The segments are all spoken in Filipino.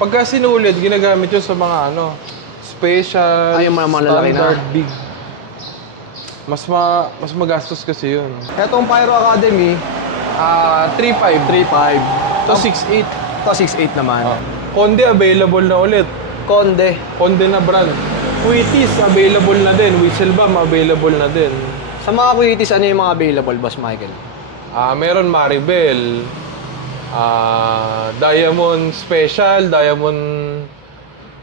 Pagka sinulid, ginagamit yun sa mga special, Ay, yung mga malalaki na. standard, big. Mas magastos kasi yun. Etong Pyro Academy, 3.5. 3.5. To 6.8. To 6.8 naman. Konde available na ulit. Conde. Konde na brand. Wheaties available na din. Whistle Bomb available na din. Sa mga Quitties, ano yung mga available, Boss Michael? Meron Maribel. Diamond Special, Diamond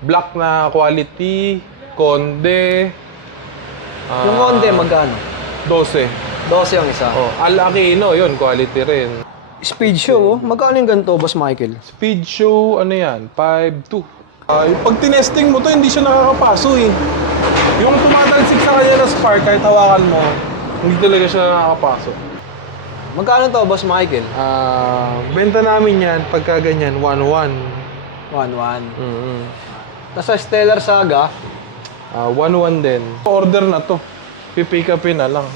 Black na quality, Konde. Yung Conde, magkano? 12. 12 ang isa. Al Aquino, yun, quality rin. Speed show, magkano yung ganito, Boss Michael? Speed show, ano yan? 5.2. Pag tinesting mo to, hindi siya nakakapaso eh. Yung tumatalsik sa kanya na spark, kahit hawakan mo, hindi talaga siya nakakapaso. Magkano to, Boss Michael? Benta namin yan, pagka ganyan, 1.1. 1.1. Mm-hmm. Tapos sa Stellar Saga, 1.1 din. Order na to. Pipick upin na lang.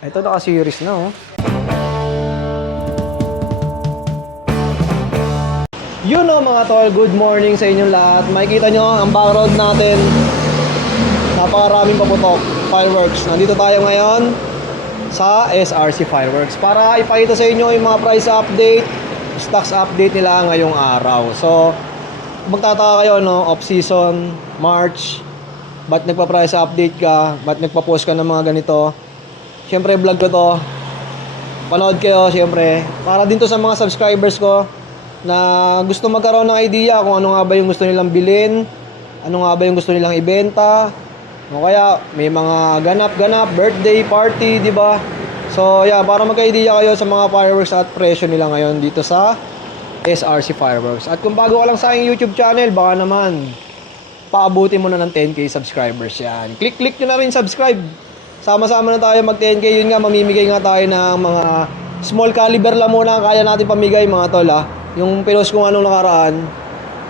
ito naka-series na, oh. Yun, oh, mga tol, good morning sa inyong lahat. Makikita nyo ang background natin. Napakaraming paputok, fireworks. Nandito tayo ngayon sa SRC Fireworks para ipakita sa inyo yung mga price update, stocks update nila ngayong araw. So, magtataka kayo, no, off-season, March, ba't nagpa-price update ka, ba't nagpa-post ka ng mga ganito. Siyempre, vlog ko to, panood kayo, siyempre, para din to sa mga subscribers ko na gusto magkaroon ng idea kung ano nga ba yung gusto nilang bilhin, ano nga ba yung gusto nilang ibenta, o kaya may mga ganap-ganap, birthday party, di ba? So, yeah, para magka-idea kayo sa mga fireworks at presyo nila ngayon dito sa SRC Fireworks. At kung bago ka lang sa aking YouTube channel, baka naman paabuti mo na ng 10k subscribers yan. Click nyo na rin subscribe. Sama-sama na tayo mag 10k. Yun nga, mamimigay nga tayo ng mga small caliber lang muna ang kaya natin pamigay, mga tol, ha. Yung pinost kung anong nakaraan,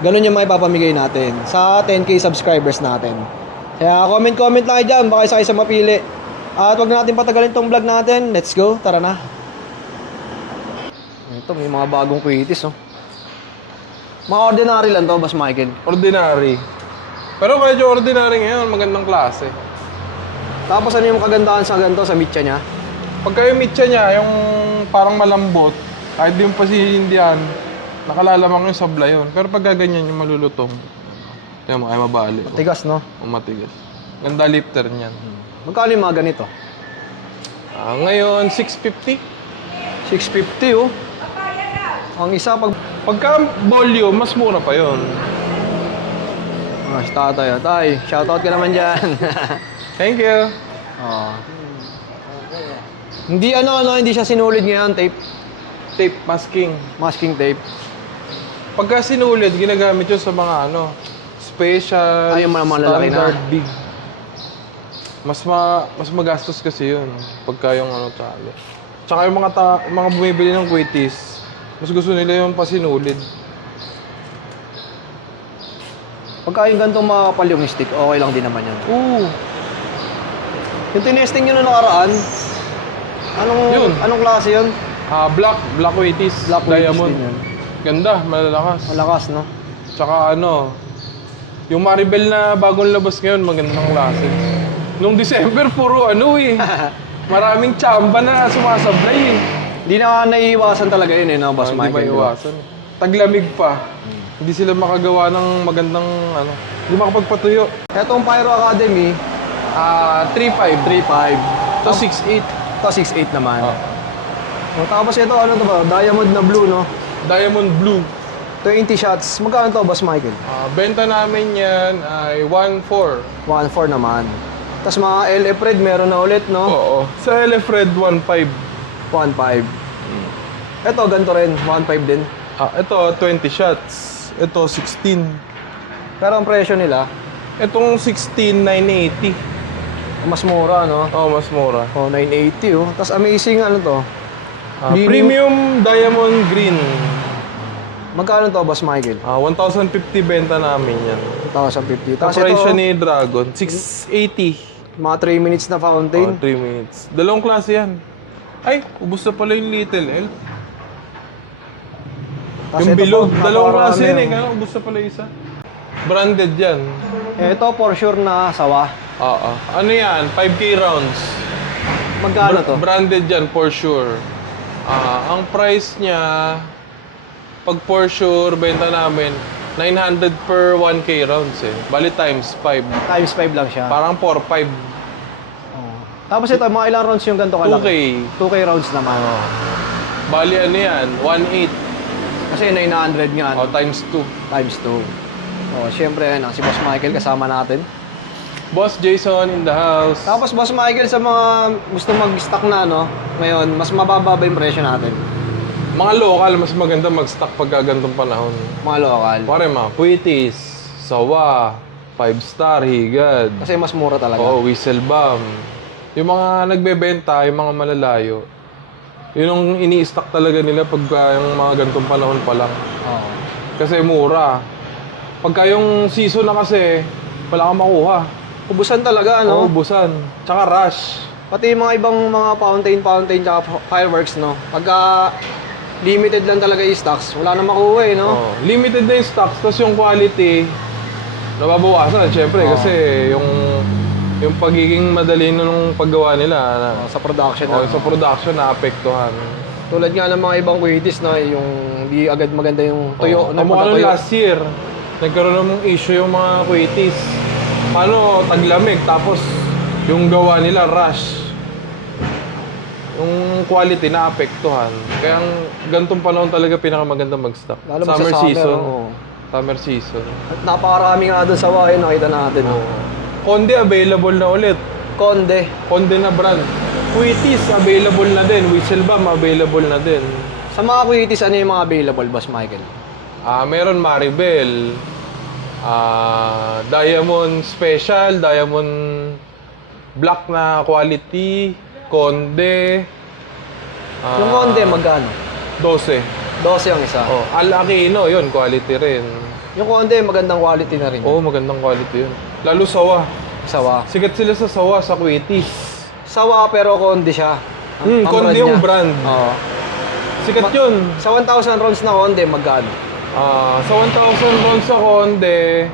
ganun yung may papamigay natin sa 10k subscribers natin. Kaya comment lang kayo dyan, baka isa mapili. At wag natin patagalin tong vlog natin. Let's go, tara na. Ito, may mga bagong Quitties, oh. Mga ordinary lang to, Boss Michael. Ordinary. Pero medyo ordinary ngayon, magandang klase. Tapos ano yung kagandahan sa ganito, sa mitya niya? Pagka yung mitya niya, yung parang malambot, kahit di yung pasihindihan, nakalalamang yung sabla yun. Pero pag ganyan yung malulutong, yan mo, ay mabali. Matigas, no? O matigas. Ganda lifter niyan. Magkano yung mga ganito? Ngayon, 650. 650, oh. Ang isa, Pagka volume, mas mura pa yun. si tatay, oh. Tay, shoutout ka naman dyan. Thank you. Hindi hindi siya sinulid ngayon, tape. Tape masking. Masking tape. Pagka sinulid, ginagamit yun sa mga special, yung mga malalaki na. standard, big. Mas magastos kasi yun. Pagka yung talo. Tsaka yung mga bumibili ng Quitties, mas gusto nila yung pasinulid. Pagka yung ganitong makakapal yung stick, okay lang din naman yan. Yung tinesting nyo na nakaraan, anong klase yun? Black Quitties, Black Quitties Diamond. din yun. Ganda, malalakas. Malakas, no? Tsaka yung Maribel na bagong labas ngayon, magandang klase. Nung December, puro maraming tsamba na sumasablay eh. Hindi na naiiwasan talaga yun, no, Boss Hindi Michael? maiwasan. Taglamig pa. Hindi sila makagawa ng magandang Hindi makapagpatuyo. Etong Pyro Academy, 3.5. 3.5. To 6.8. To 6.8 naman. Tapos ito, ano to ba? Diamond na blue, no? Diamond Blue. 20 shots. Magkano to, Boss Michael? Benta namin yan ay 1.4. 1.4 naman. Tapos mga LF Red, meron na ulit, no? Oo. Sa LF Red, 1.5. 1.5. Ito, ganito rin. 1.5 din. Ito, 20 shots. Ito, 16. Pero ang presyo nila, Itong 16, 980. mas mura, no? Mas mura. 980, oh. Tapos amazing, ano to? Premium Diamond Green. Magkano to, Boss Michael? 1,050 benta namin yan. 1,050. Sa Tapos price ito, siya ni Dragon, 680. mga 3 minutes na fountain. 3 minutes. Dalawang klase yan. Ay, ubos na pala yung Little Elf. Kasi Yung ito bilog, po, dalawang napakarami, klase yun eh. oh. Kaya ubos na pala isa. Branded yan. Ito for sure na sawa. Oo. Ano yan? 5K rounds. Magkano to? Branded yan for sure. Ang price niya, pag for sure, benta namin, 900 per 1K rounds eh. Bali times 5. Times 5 lang siya. Parang 4-5. Oo. Tapos ito, mga ilang rounds yung ganito 2K. kalaki? 2K rounds naman. Bali ano yan? 1.8. Kasi 900 nga. O, times 2. Times 2. Oh, syempre, ano, si Boss Michael kasama natin. Boss Jason in the house. Tapos Boss Michael, sa mga gusto mag-stock na, ano, ngayon, mas mababa ba yung presyo natin? Mga local, mas maganda mag-stock pagka ganitong panahon. Mga local. Pare mga Puitis, Sawa, 5-star, Higad. Kasi mas mura talaga. Oo, Whistle Bomb. Yung mga nagbebenta, yung mga malalayo, yun ang ini-stock talaga nila pagka yung mga ganitong panahon pa lang. Oo. Kasi mura. Pagka yung season na kasi, wala kang makuha. Ubusan talaga, Oo, ano? busan. Tsaka rush. Pati yung mga ibang mga fountain, tsaka fireworks, no? Pagka limited lang talaga yung stocks, wala na makuha, eh, no? Oo. Limited na yung stocks, tapos yung quality, nababawasan, syempre. Oo. Kasi yung pagiging madali nung paggawa nila, Sa production o na. sa production, naapektuhan. Tulad nga ng mga ibang kuitis, no? Yung di agad maganda yung tuyo. Ang mga ano last year, nagkaroon ng issue yung mga kuitis. Paano, taglamig, tapos yung gawa nila, rush. Yung quality naapektuhan. Kaya ang gantong panahon talaga pinakamaganda mag-stock. Lalo sa summer, season. oo. Summer season. At napakarami nga doon sa wahin, nakita natin. No? Konde available na ulit. Konde. Konde na brand. Kuitis available na din. Whistle Bomb available na din. Sa mga kuitis, ano yung mga available, Boss Michael? Meron Maribel. Diamond Special, Diamond Black na quality, Konde. Yung konde, magkano? 12. 12 yung isa. Oh, Al Aquino, yun, quality rin. Yung konde, magandang quality na rin. Oo, magandang quality yun. Lalo sawa. Sawa. Sikat sila sa sawa, sa Kuitis. Sawa pero konde siya. Ang Konde brand yung niya. brand. Oo. Sikat yun. Sa 1,000 rounds na konde, magkano? Sa 1,000 rounds sa Konde,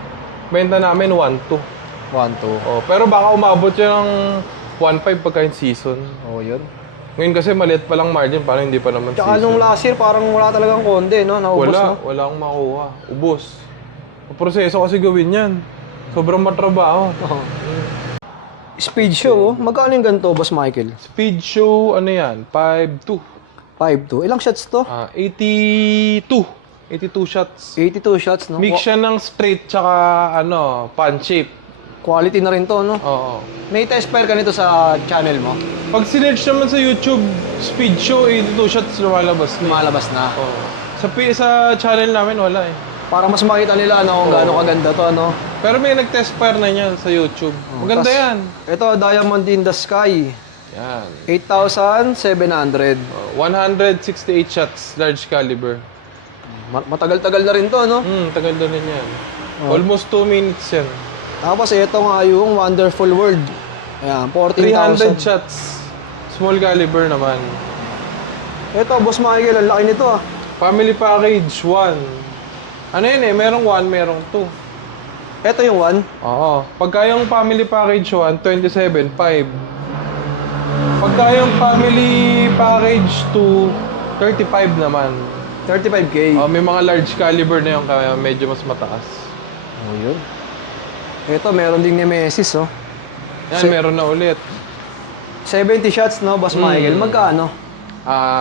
benta namin 1.2. 1,2. Oh, pero baka umabot yun ng 1.5 pagka yung season. Oo, yun. Ngayon kasi maliit pa lang margin, parang hindi pa naman Tsaka season. nung last year, parang wala talagang konde, no? Naubos, no? Wala akong makuha. Ubos. Ang proseso kasi gawin yan. Sobrang matrabaho. Oo. Speed show, oh. Magkano yung ganito, Boss Michael? Speed show, ano yan? 5.2. 5,2. Ilang shots to? 82. 82 shots. 82 shots, no? Mix siya ng straight tsaka punch shape. Quality na rin to, no? Oo. May test fire ka nito sa channel mo? Pag sinerch naman sa YouTube, speed show, 82 shots lumalabas na. Lumalabas na. Oo. Sa channel namin, wala eh. Para mas makita nila, ano, kung gaano kaganda to, ano? Pero may nag-test fire na niya sa YouTube. Maganda Tas, yan. Ito, Diamond in the Sky. Yan. 8,700. 168 shots, large caliber. Matagal-tagal na rin to, no? Tagal na rin yan. Almost 2 minutes yan. Tapos ito nga yung Wonderful World. Ayan, 300 14,000. shots. Small caliber naman. Ito, Boss Michael, ang laki nito, ah. Family package 1. Ano yun eh, merong 1, merong 2. Ito yung one. Oo. Pagka yung family package 1, 27.5. Pagka yung family package 2, 35 naman. 35K. May mga large caliber na yun, kaya medyo mas mataas. Oh, yun. Ito, meron ding Nemesis, oh. Yan, meron na ulit. 70 shots, no, Boss Michael? Magkano?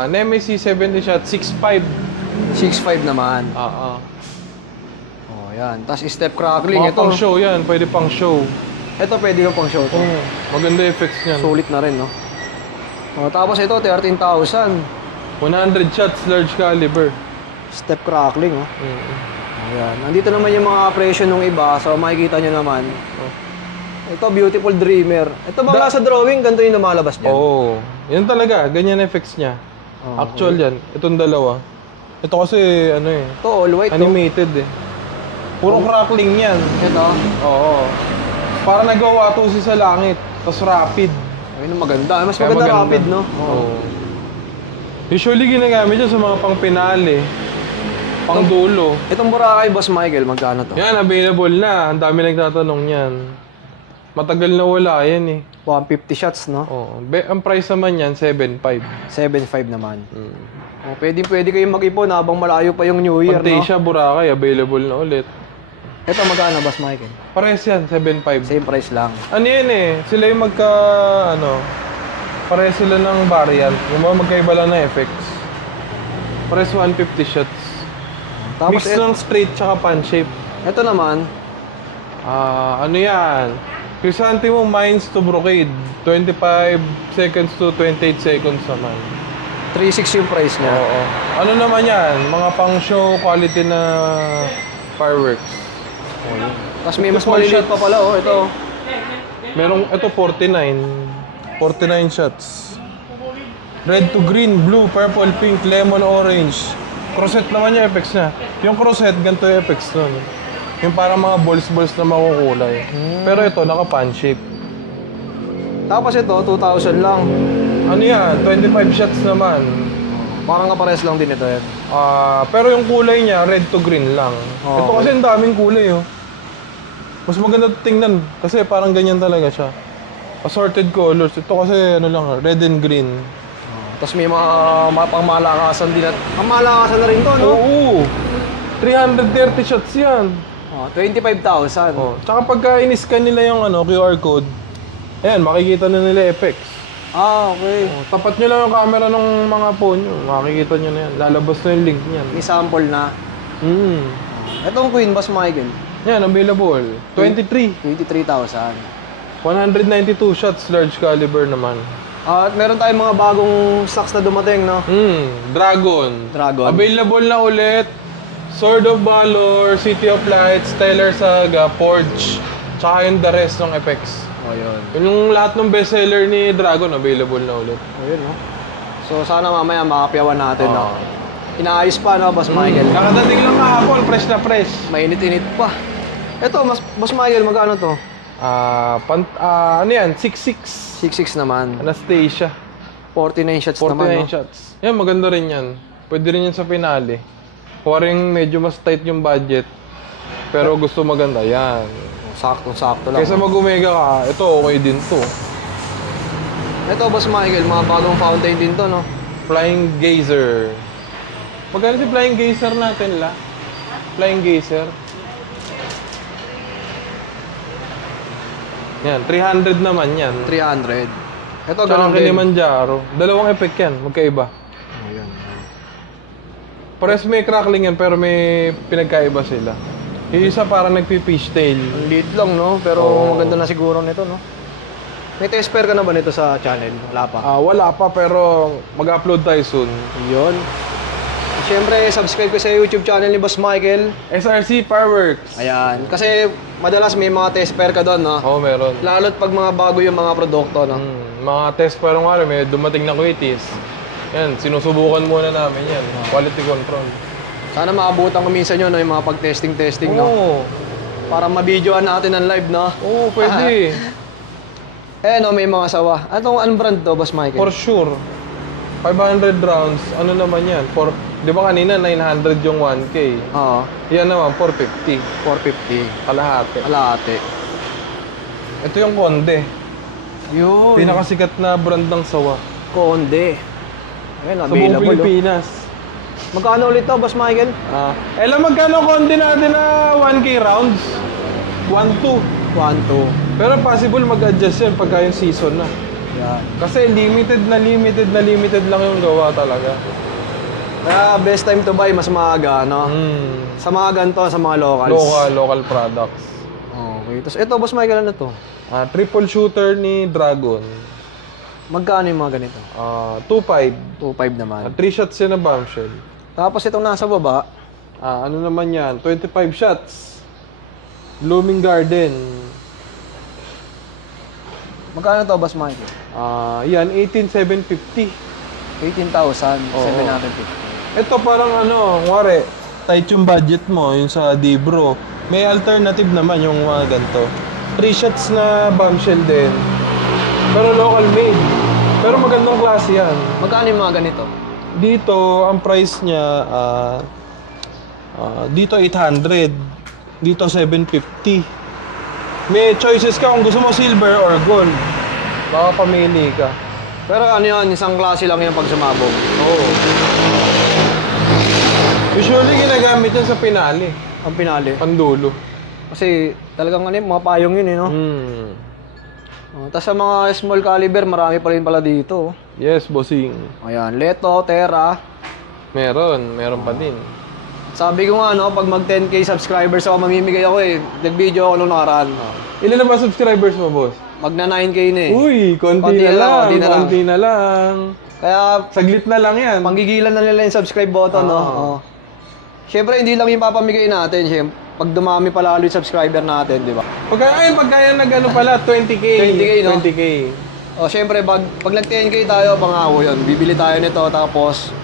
Nemesis 70 shots, 6.5. 6.5 naman. Oo. Oh, yan. Tapos step crackling. Mga Ito, pang show yan, pwede pang show. ito pwede yung pang show to. Maganda effects niyan. Sulit na rin, no? Oh, tapos ito, 13,000. 100 shots, large caliber. Step crackling, oh. Ayan. Nandito naman yung mga presyo nung iba. So, makikita nyo naman. Ito, Beautiful Dreamer. Ito mga sa drawing, ganito yung lumalabas dyan. Oo. Yan talaga, ganyan effects niya. Oh, Actual yan. Itong dalawa. Ito kasi, ano eh, Ito, all white, to. animated eh. Puro crackling yan. Ito. Oo. Para nagawa to sa langit. Tapos rapid. Ayun, maganda. Mas Kaya maganda rapid, no? Oo. Usually ginagamit yan sa mga pang pinali. Pang dulo. Itong Boracay, Boss Michael, magkano to? Yan, available na. Ang dami nagtatanong yan. Matagal na wala yan eh. 150 shots, no? Oo. Ang price naman yan, 7.5. 7.5 naman. Oh, pwede kayong mag-ipon habang malayo pa yung New Year, no? Pantasia, Boracay, available na ulit. Ito magkano, Boss Michael? Pares yan, 7.5. Same price lang. Ano yan eh, sila yung pares sila ng variant. Yung mga magkaiba lang na effects. Pares 150 shots. Tapos Mix ng straight tsaka pan shape. ito naman, Ano yan? Chrysanthemum Mines to Brocade. 25 seconds to 28 seconds naman. 3.6 yung price niya. Oo. Ano naman yan? Mga pang show quality na fireworks. Tapos may mas 54 maliliit shots. pa pala, oh. Ito. Ito 49. 49 shots. Red to green, blue, purple, pink, lemon, orange. Crosset naman yung effects niya. Yung crosset, ganito yung effects nun. Yung parang mga balls na makukulay. Pero ito, naka-pan shape. Tapos ito, 2,000 lang. Ano yan? 25 shots naman. Parang kapares lang din ito yan. Pero yung kulay niya, red to green lang. Oh, Ito kasi ang daming kulay, oh. Mas maganda tingnan kasi parang ganyan talaga siya. Assorted colors. Ito kasi red and green. Tapos may mga pangmalakasan din at pangmalakasan na rin to, no? Oo. 330 shots yan. 25,000. Oh, tsaka pagka in-scan nila yung QR code, ayan, makikita na nila effects. Okay. Oh, tapat nyo lang yung camera ng mga phone nyo, makikita nyo na yan. Lalabas na yung link niyan. May sample na. Itong Queen, Boss Michael. Yan, available. 23. 23,000. 192 shots, large caliber naman. At meron tayong mga bagong stocks na dumating, no? Dragon. Dragon. Available na ulit. Sword of Valor, City of Lights, Stellar Saga, Forge, tsaka yung the rest ng effects. O, yun. Yung lahat ng bestseller ni Dragon, available na ulit. O, yun, no? So, sana mamaya makapyawan natin, no? Oo. Inaayos pa, no, Boss Michael? Kakadating lang kahapon, fresh na fresh. Mainit-init pa. Ito, Boss Michael, magkano to? Ano yan? 6.6. 6.6 naman. Anastasia. 49 shots 49 naman, no? shots. Yan, maganda rin yan. Pwede rin yan sa finale. Kuwaring medyo mas tight yung budget. Pero gusto maganda, yan. Saktong-sakto lang. Kaysa mag-omega ka, ito okay din to. Ito, Boss Michael, mga bagong fountain din to, no? Flying Gazer. Magkano si Flying Gazer natin, la? Flying Gazer. Yan, 300 naman yan. 300. Ito, Tsaka ganun din. Kilimanjaro. Dalawang effect yan, magkaiba. Ayan. Pares may crackling yan, pero may pinagkaiba sila. Yung isa parang nagpi-fishtail. Ang liit lang, no? Pero Oo. maganda na siguro nito, no? May test pair ka na ba nito sa channel? Wala pa. Wala pa, pero mag-upload tayo soon. Yun. Siyempre, subscribe ko sa YouTube channel ni Boss Michael. SRC Fireworks. Ayan. Kasi madalas may mga test pair ka doon, no? Oo, meron. Lalo't pag mga bago yung mga produkto, no? Mga test parang may dumating na quitis. Yan, sinusubukan muna namin yan. Quality control. Sana maabutan ko minsan yun, no? Yung mga pag-testing, no? Oo. Para ma-videoan natin ng live, no? Oo, pwede. No, may mga sawa. Anong brand to, Boss Michael? For sure. 500 rounds, ano naman yan? Di ba kanina 900 yung 1K? Oo. Yan naman, 450. 450. Kalahati. Alate. Ito yung Conde. Yun. Pinakasikat na brand ng sawa. Konde. Ayan, Sa buong available. Pilipinas. Magkano ulit to, Boss Michael? Alam magkano Conde natin na 1K rounds? 1-2. 1, 2. Pero possible mag-adjust yan pagka yung season na. Yan. Kasi limited lang yung gawa talaga. Kaya best time to buy, mas maaga, no? Sa mga ganito, sa mga locals. Local products. Okay. Tapos ito, Boss Michael, ano to? Triple shooter ni Dragon. Magkano yung mga ganito? 2.5. 2.5 naman. 3 shots yan na bombshell. Tapos itong nasa baba, Ano naman yan? 25 shots. Blooming Garden. magkano to, Boss Michael? Yan, 18,750. 18,000, Oo. 750. Ito parang ngwari, tight yung budget mo, yung sa Dibro. May alternative naman yung mga ganito. 3 shots na bombshell din. Pero local made. Pero magandang klase yan. Magkano yung mga ganito? Dito, ang price niya, Dito 800. Dito 750. May choices ka kung gusto mo silver or gold. Baka pamili ka. Pero ano yun, isang klase lang yung pag sumabog. Oo. Usually ginagamit yan sa pinali. Ang pinali. Pandulo. Kasi talagang ano, mga payong yun, no? Tapos sa mga small caliber, marami pa rin pala dito. Yes, bossing. Ayan, Leto, Terra. Meron pa din. Sabi ko nga, no, pag mag 10k subscribers ako, mamimigay ako eh. Nag-video ako nung nakaraan. Ilan na ba subscribers mo, boss? Magna 9k na eh. Uy, konti Konti na na lang, lang. konti na lang. Konti na lang. Kaya, Saglit na lang yan. panggigilan na nila yung subscribe button, no? Oo. Siyempre, hindi lang yung papamigay natin. Siyempre, pag dumami pa lalo yung subscriber natin, di ba? Pagkaya nag-ano pala, 20k. 20K, no? 20k. O, siyempre, pag nag 10k tayo, pangako yun. Bibili tayo nito, tapos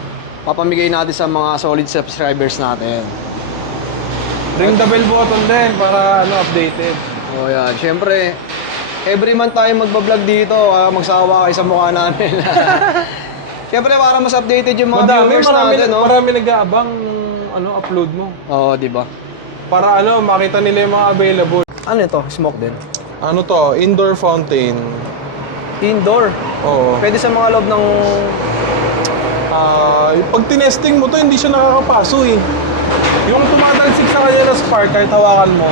papamigay natin sa mga solid subscribers natin. Ring the bell button din para updated. O, yan. Siyempre, every month tayo magbablog dito, kaya magsawa kayo sa mukha namin. Siyempre, para mas updated yung mga viewers natin, no? Marami nag-aabang upload mo. Oo, di ba? Para makita nila yung mga available. Ano ito? Smoke din? Ano to? Indoor fountain. Indoor. Oo. Pwede sa mga loob ng... Pag tinesting mo to, hindi siya nakakapaso eh. Yung tumatalsik sa kanya na spark, kahit hawakan mo,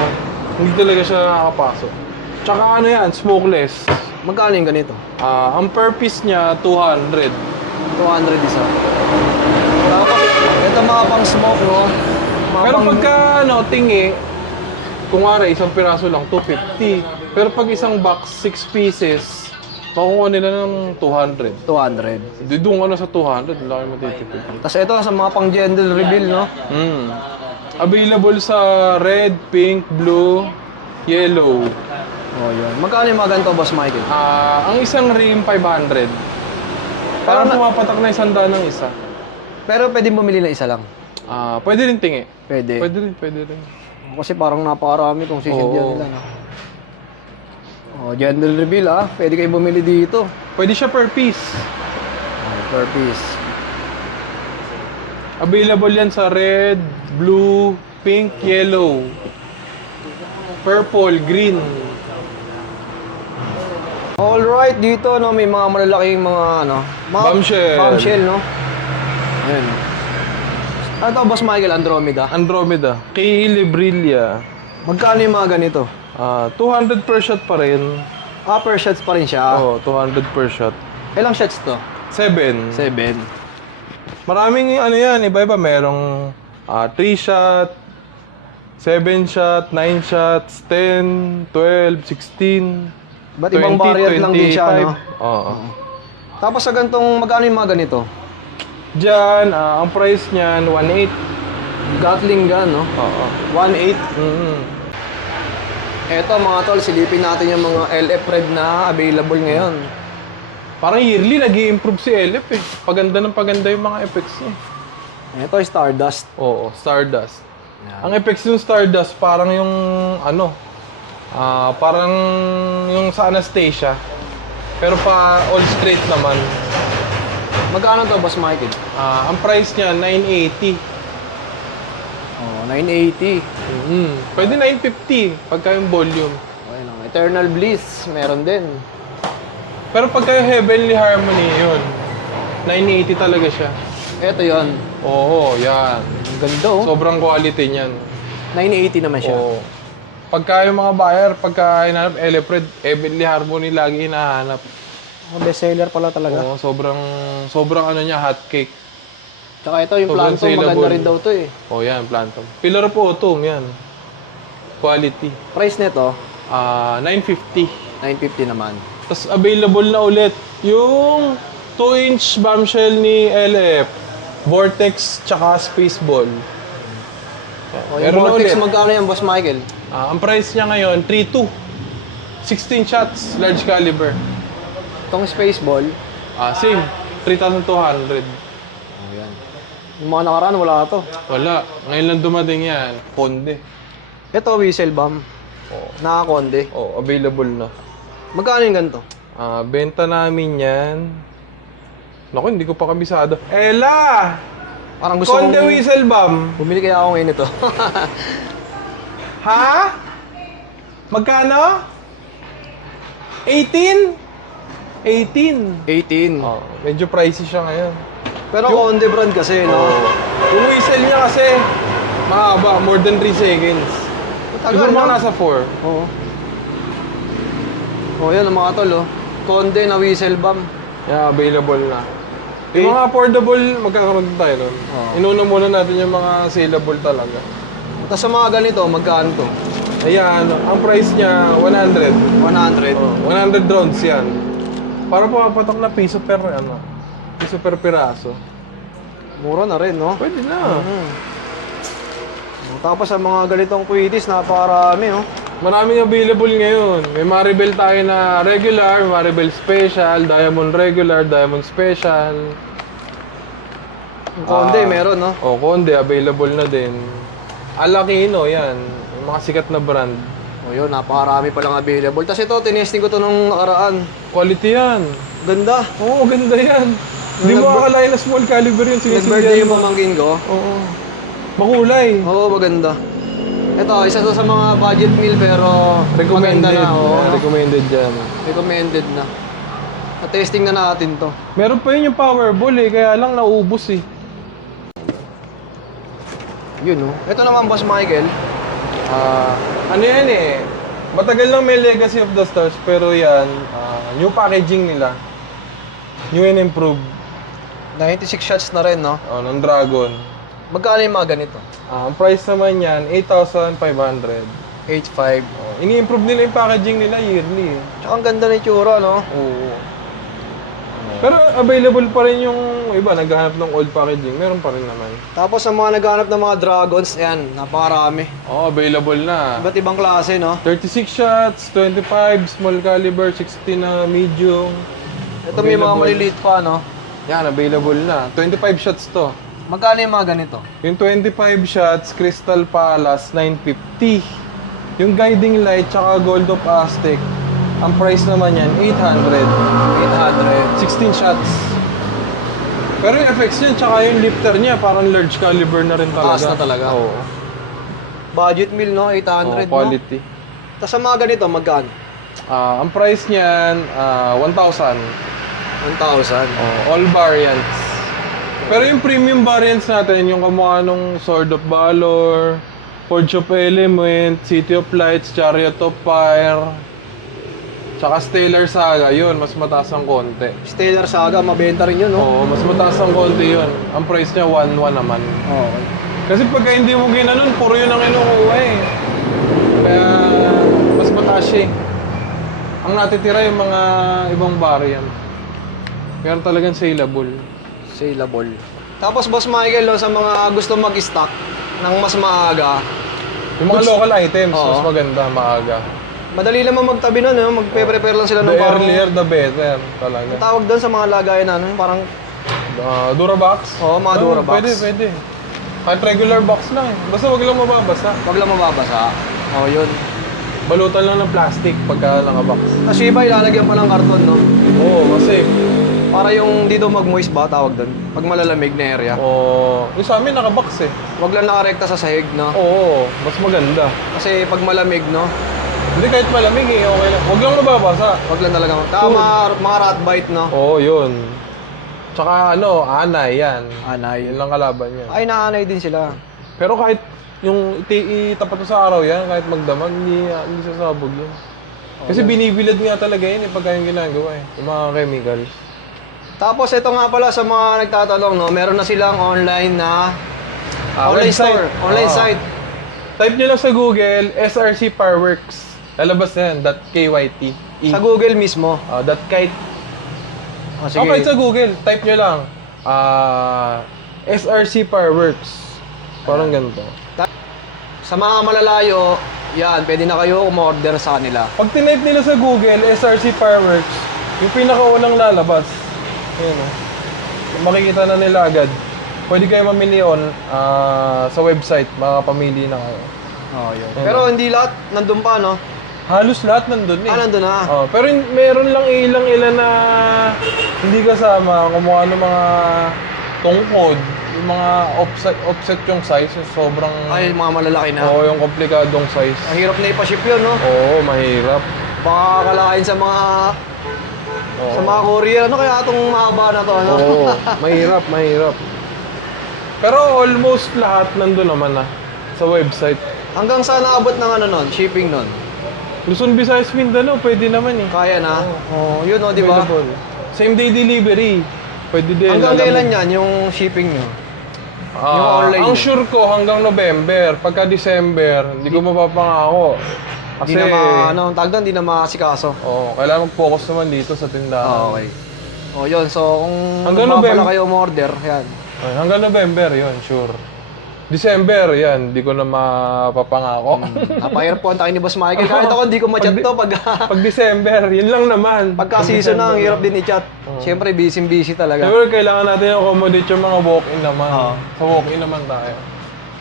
hindi talaga siya nakakapaso. Tsaka ano yan, smokeless. Magkano yung ganito? Ang per piece niya, 200. 200 isa. Tapos, ito mga pang smoke, no? Mga Pero pang- pagka tingi, kung ara, isang piraso lang, 250. Pero pag isang box, 6 pieces, makukuha nila ng 200. 200. Di doon sa 200, laki matitipid. Tapos ito sa mga pang gender reveal, no? Available sa red, pink, blue, yellow. Oh, yun. Magkano yung mga ganito, Boss Michael? Ang isang rim, 500. Parang pumapatak na 100 ng isa. Pero pwede bumili na isa lang. Pwede rin tingi. Pwede. Pwede rin. Kasi parang napakarami kung sisidyan Oo. nila, no? Oh, gender reveal, Pwede kayo bumili dito. Pwede siya per piece. Per piece. Available yan sa red, blue, pink, yellow, purple, green. Alright, dito, no, may mga malalaking mga, mga Bombshell. Bombshell, no? Ayan. Ano to, Boss Michael? Andromeda. Andromeda. Kay Librilla. Magkano yung mga ganito? 200 per shot pa rin. Per shots pa rin siya. Oo, 200 per shot. Ilang shots to? 7. 7. Maraming yan, iba-iba. Merong 3 shot, 7 shot, 9 shots, 10, 12, 16, Ba't ibang variant lang din siya, no? Oo. Tapos sa gantong, magkano yung mga ganito? Diyan, ang price niyan, 1.8. Gatling gun, no? Oo. 1.8. Mm-hmm. Eto mga tol, silipin natin yung mga LF Red na available ngayon. Parang yearly, nag-i-improve si LF eh. Paganda ng paganda yung mga effects niya. Ito, Stardust. Oo, Stardust. Yan. Ang effects ng Stardust, parang yung parang yung sa Anastasia. Pero pa all straight naman. Magkano to, Boss Michael? Ang price niya, 980. Oh, 980. Pwede 950 pagka yung volume. Okay lang. Eternal Bliss, meron din. Pero pagka yung Heavenly Harmony, yun. 980 talaga siya. Ito yon. Oo, yan. Ang ganda, oh. Sobrang quality niyan. 980 naman siya. Oo. Pagka yung mga buyer, pagka hinahanap Elefred, Heavenly Harmony lagi hinahanap. Bestseller pala talaga. Oo, sobrang niya, hot cake. Tsaka ito, yung Sobrang Plantum, maganda saleable. rin daw to eh. Oh, yan, Plantum. Pillar of Autumn, yan. Quality. Price nito, 950. 950 naman. Tapos available na ulit yung 2-inch bombshell ni LF. Vortex tsaka Spaceball. O, yung Vortex, magkano yan, Boss Michael? Ang price niya ngayon, 3.2. 16 shots, large caliber. Itong Spaceball, Same, 3,200. ayan. Yung mga nakaraan, wala to. Wala, ngayon lang dumating yan. Konde. Ito, Whistle Bomb. Oo. Nakakonde. Available na. Magkano yung ganito? Benta namin yan. Naku, hindi ko pa kabisado. Ella! Parang gusto Conde kong... whistle bomb. Bumili kaya ako ngayon ito. Ha? Magkano? 18? 18. 18. Oh, medyo pricey siya ngayon. Pero Conde brand kasi, no? Yung whistle niya kasi, mahaba, more than 3 seconds. Tagal, Siguro mga no? nasa 4. Oo. Oh, yan ang mga tol, oh. Conde na whistle bomb. Yeah, available na. Yung mga affordable, magkakaroon tayo nun. Oo. Inuna muna natin yung mga saleable talaga. Tapos sa mga ganito, magkano to? Ayan, ang price niya, 100. 100. Oh, 100 rounds yan. Para pumapatok na piso per, piso per piraso. Mura na rin, no? Pwede na. Tapos sa mga ganitong quitis, napakarami, oh. Maraming available ngayon. May Maribel tayo na regular, Maribel Special, Diamond Regular, Diamond Special. Yung Conde, meron, no? Oh, Conde, available na din. Alakino, yan. Yung mga sikat na brand. O yun, napakarami palang available. Tapos ito, tinesting ko to nung nakaraan. Quality yan. Ganda. Oo, ganda yan. Hindi mo akalain na small caliber yun. Nag-birthday yung pamangkin ko. Oo. Makulay. Oo, maganda. Ito, isa to sa mga budget meal pero Recommended. maganda na. Oo. Yeah, recommended dyan. Recommended na. Na-testing na natin to. Meron pa yun yung Powerball eh, kaya lang naubos eh. Yun, no? Ito naman, Boss Michael. Ano yan eh, matagal lang may Legacy of the Stars, pero yan, new packaging nila. New and improved. 96 shots na rin, no? Ng Dragon. Magkano yung mga ganito? Ang price naman yan, 8,500. 8.5. Ini-improve nila yung packaging nila yearly eh. Tsaka ang ganda ng itsura, no? Oo. Pero available pa rin yung iba, naghahanap ng old packaging, meron pa rin naman. Tapos sa mga naghanap ng mga dragons, ayan, napakarami. Oo, available na. Iba't ibang klase, no? 36 shots, 25 small caliber, 16 na medium. Ito may mga Available. maliliit pa, no? Yan, available na. 25 shots to. Magkano yung mga ganito? Yung 25 shots, Crystal Palace, 950. Yung guiding light, tsaka Gold of Aztec, ang price naman yan, 800. 16 shots. Pero yung effects niya, tsaka yung lifter niya, parang large caliber na rin talaga. Taas na talaga. Oo. Budget meal, no? 800, Oo, quality. no? Tapos sa mga ganito, magkano? Ang price niyan, 1,000. 1,000. All variants. Pero yung premium variants natin, yung kamukha nung Sword of Valor, Forge of Element, City of Lights, Chariot of Fire, tsaka Stellar Saga, yun, mas mataas ang konti. Stellar Saga, mabenta rin yun, no? Oo, mas mataas ang konti yun. Ang price niya, 1,1 naman. Okay. Kasi pagka hindi mo ginanon, puro yun ang inukuha eh. Kaya, mas mataas siya eh. Ang natitira yung mga ibang variant. Kaya talagang saleable. Saleable. Tapos, Boss Michael, no, sa mga gusto mag-stock ng mas maaga, Yung mga local items, Oo. mas maganda, maaga. madali naman magtabi nun, no? Magpe-prepare lang sila The ng parang... earlier, the better, talaga. Ang tawag doon sa mga lagayan na, ano, parang... Durabox? Oo, mga Durabox. Pwede. Kahit regular box lang eh. Basta wag lang mababasa. Wag lang mababasa. Oh, yun. Balutan lang ng plastic pagka naka-box. Kasi iba, ilalagyan pa ng karton, no? Oo, kasi... Para yung dito mag-moist ba, tawag doon? Pag malalamig na area. Yung sa amin naka-box eh. Wag lang nakarekta sa sahig, no? Oo, mas maganda. Kasi pag malamig, no? Hindi kahit malamig eh, okay lang. Wag lang mababasa. Wag lang talaga. Tama, mga rat bite, no? Oo, yun. Tsaka anay yan. Anay. Yun lang kalaban yan. Ay, naanay din sila. Pero kahit yung itapat mo sa araw yan, kahit magdamag, hindi sasabog yun. Kasi binibilad nga talaga yun pagka yung ginagawa eh. Yung mga chemicals. Tapos ito nga pala sa mga nagtatanong, no? Meron na silang online na online website. store, online site. Type nyo lang sa Google, SRC Fireworks. Lalabas na yan, .kyt. Sa Google mismo. .kite. Oh, sige. Okay, sa Google, type nyo lang. SRC Fireworks. Parang ganito. Sa mga malalayo, yan, pwede na kayo umorder sa kanila. Pag tinype nila sa Google, SRC Fireworks, yung pinakaunang lalabas. Ayan o. Makikita na nila agad. Pwede kayo mamili sa website, makakapamili na kayo. Oh, yun. Pero hindi lahat nandun pa, no? Halos lahat nandun eh. Nandun na. Pero meron lang ilang na hindi kasama, kumuha ng mga tungkod, yung mga offset yung size, sobrang... Ay, mga malalaki na. Oo, yung komplikadong size. Ang hirap na ipaship yun, no? Oo, mahirap. Baka kalakain sa mga... Oo. Sa mga courier. Ano kaya itong mahaba na to, ano? Oo, mahirap, mahirap. Pero almost lahat nandun naman na sa website. Hanggang saan naabot ng ano nun? Shipping nun? Luzon, Visayas, Mindanao, pwede naman eh. Kaya na? Oo, yun, no, di ba? Available. Same day delivery. Pwede din. Hanggang alam kailan mo. yan, yung shipping nyo? Ah, Yung online ang nyo? sure ko hanggang November. Pagka December, hindi ko mapapangako. Kasi, Hindi na ano, tag doon, hindi na makasikaso. kailangan mag-focus naman dito sa tindahan. Okay. O yun, so kung Hanggang mababa November. na kayo umorder, yan. Ay, hanggang November, yun, sure. December, yan, hindi ko na mapapangako. Napahirap po ang takin ni Boss Michael. Kahit ako, hindi ko ma-chat to pag... Pag December, yun lang naman. Pagka-season na, ang hirap din i-chat. Siyempre, busy talaga. Siyempre, kailangan natin accommodate yung mga walk-in naman. Oo. Sa walk-in naman tayo.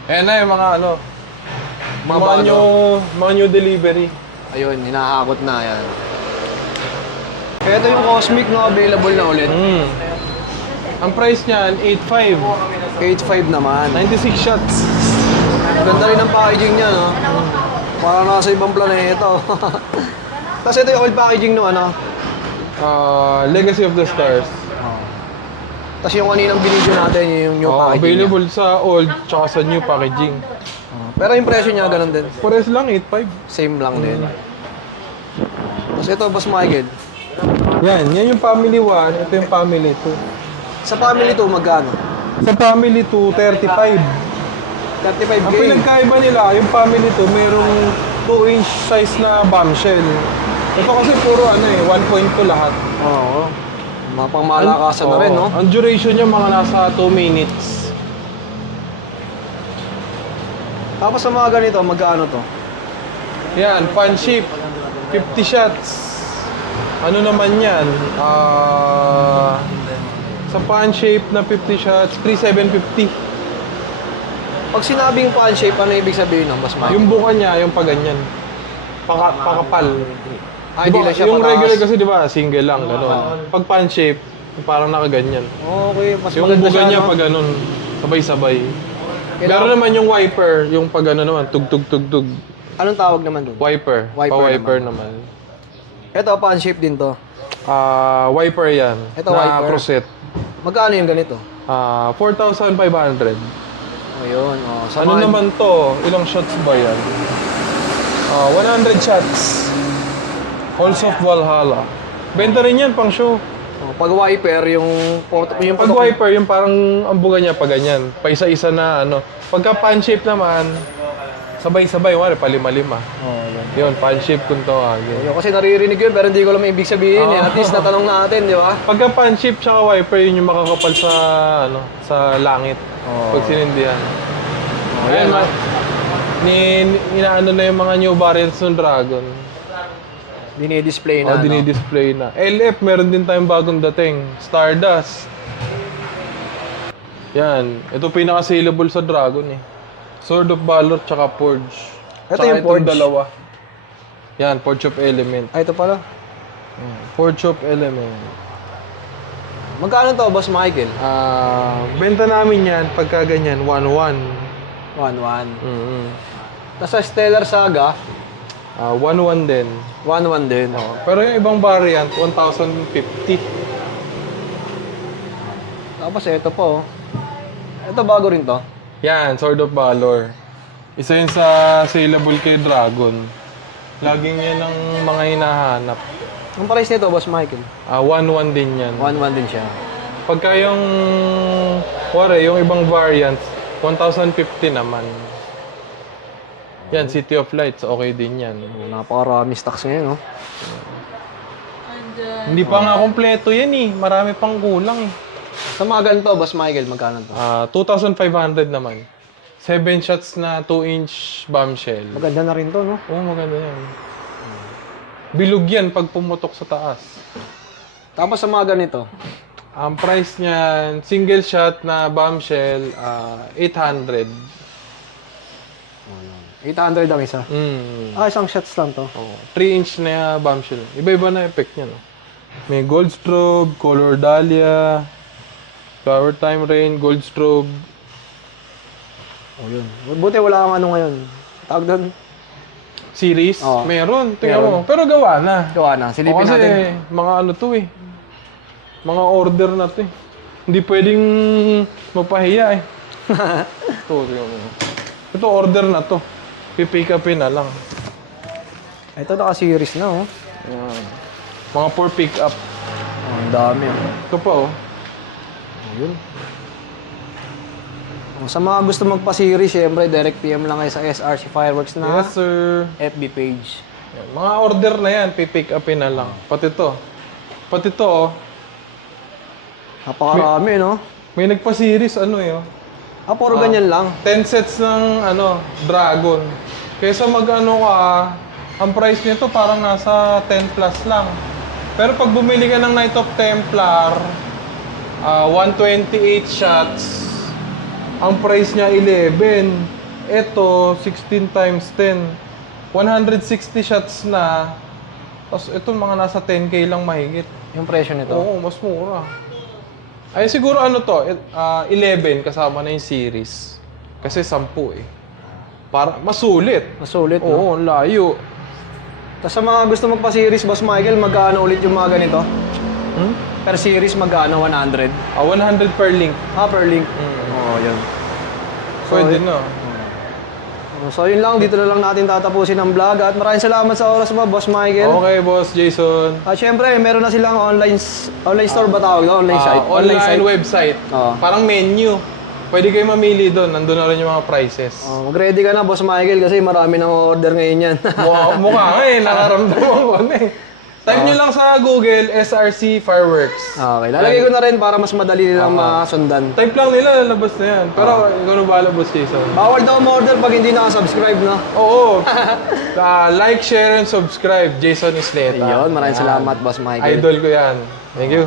Ayan na yung mga ano, Mga mga bago. mga new delivery. Ayun, hinahakot na yan. Kaya ito yung Cosmic na available na ulit. Ang price niyan, 8.5. 8.5 naman. 96 shots. Ganda rin ang packaging niya, no? Parang nasa ibang planeta. Tapos ito yung old packaging no, ano? Legacy of the Stars. Tapos yung kaninang binidyo natin, yung new packaging Available sa old tsaka sa new packaging. niya. Pero yung presyo niya, ganun din. Pares lang, 8.5. Same lang din. Tapos ito, Boss Michael. Yan yung family 1, ito yung family 2. Sa family 2, magkano? Sa family 2, 35. 35K. Ang pinagkaiba nila, yung family 2, merong 2-inch size na bombshell. Ito kasi puro 1.2 lahat. Oo. Mapangmalakasan na rin, no? Ang duration niya mga nasa 2 minutes. Tapos sa mga ganito, magkano to? Yan, pan shape, 50 shots. Ano naman yan? Sa pan shape na 50 shots, 3,750. Pag sinabing pan shape, ano ibig sabihin ng Boss Michael? Yung buka niya, yung paganyan. Pakapal. Ah, hindi lang siya yung pataas. regular kasi, di ba, single lang, gano'n. Pag pan shape, parang nakaganyan. Okay, mas Yung maganda buga siya, niya no? pag ganun, sabay-sabay. Kailangan- Pero naman yung wiper, yung pag ano naman, tug-tug-tug-tug. Anong tawag naman dun? Wiper. Wiper Pa-wiper naman. Ito, pan shape din to. Wiper yan. Ito, na wiper. crosset. Magkano yung ganito? 4,500. Ayun, oh. Sa Ano mga- naman to? Ilang shots ba yan? 100 shots. Halls of Valhalla. Benta rin yan pang show. Oh, pag wiper, yung Pag wiper, yung parang ang buga niya pa ganyan. Pa isa-isa na ano. Pagka pan shape naman, sabay-sabay. Wala, palima-lima. Oh, yun. Yun, pan shape kung tawagin. Ayun, kasi naririnig yun, pero hindi ko alam ang ibig sabihin eh. At least natanong natin, di ba? Pagka pan shape tsaka wiper, yun yung makakapal sa ano, sa langit. Oh. Pag sinindihan. Ayan, Ayan, inaano na yung mga new variants ng Dragon. Dinidisplay na, no? Dinidisplay na. LF, meron din tayong bagong dating. Stardust. Yan. Ito pinaka-saleable sa Dragon eh. Sword of Valor tsaka Forge. Ito Tsaka yung itong Forge. dalawa. Yan, Forge of Element. Ay, ito pala. Forge of Element. Magkano to, Boss Michael? Benta namin yan pagka ganyan, 1-1. 1-1. Mm-hmm. Tapos sa Stellar Saga, 1-1 din. 1-1 din. Pero yung ibang variant, 1,050. Tapos ito po. Ito bago rin to. Yan, Sword of Valor. Isa yun sa saleable kay Dragon. Laging yan ang mga hinahanap. Ang price nito, Boss Michael? 1-1 din yan. 1-1 din siya. Pagka yung, yung ibang variants, 1,050 naman. Yan, City of Lights, okay din yan. Napakarami stocks ngayon, no? Hindi pa nga kompleto yan eh. Marami pang kulang eh. Sa mga ganito, Boss Michael, magkano to? 2,500 naman. 7 shots na 2-inch bombshell. Maganda na rin to, no? Oo, maganda yan. Bilog yan pag pumutok sa taas. Tapos sa mga ganito, Ang price niyan, single shot na bombshell, 800. 800 ang isa. Isang shots lang to. 3-inch na bombshell. Iba-iba na effect niya, no? May gold strobe, color dahlia. Flower Time Rain, Gold Strobe. Oh, yun. Buti wala kang ano ngayon. Tawag doon. Series? Oo. Meron. Tingnan Meron. mo. Pero gawa na. Gawa na. O Silipin kasi natin. mga ano to eh. Mga order na to eh. Hindi pwedeng mapahiya eh. Ito, tingnan mo. Ito order na to. Pipick upin na lang. Ito naka-series na, oh. Ayan. Mga for pick up. Oh, ang dami, oh. Ito pa oh. Ayun. Oh, sa mga gusto magpa-series, syempre, direct PM lang kayo sa SRC Fireworks na Yes sir. FB page. Yan. Mga order na yan, pipick upin na lang. Pati to. Pati to oh. Napakarami, no? May nagpa-series ano eh oh. Ah, puro ganyan lang. 10 sets ng ano, Dragon. Kaysa mag-ano ka, ang price nito parang nasa 10 plus lang. Pero pag bumili ka ng Night of Templar, 128 shots, ang price niya 11. Ito, 16 times 10. 160 shots na. Tapos ito mga nasa 10k lang mahigit. Yung presyo nito. Oo, mas mura. Ay siguro ano to, 11 kasama na yung series. Kasi 10 eh. Para masulit. Masulit, no? Oo, ang layo. Tapos sa mga gusto magpa-series, Boss Michael, magkano ulit yung mga ganito? Hmm? Per series, magkano? 100? 100 per link. Ah, per link. Mm. Oo, yun. Pwede na. So, yun lang. Dito na lang natin tatapusin ang vlog. At maraming salamat sa oras mo, Boss Michael. Okay, Boss Jason. At syempre, meron na silang online store ba tawag doon? Online site? Online website. Oo. Parang menu. Pwede kayo mamili doon. Nandun na rin yung mga prices. Oh, mag-ready ka na, Boss Michael, kasi marami nang order ngayon yan. Mukha nga eh. Nakaramdaman ko na eh. Type nyo lang sa Google, SRC Fireworks. Okay, lalagay ko na rin para mas madali nilang masundan. Type lang nila, lalabas na yan. Pero ikaw na bahala, Boss Jason. Bawal daw umorder pag hindi nakasubscribe, no? Oo. Like, share, and subscribe. Jason Isleta. Ayun, maraming salamat, Boss Michael. Idol ko yan. Thank you.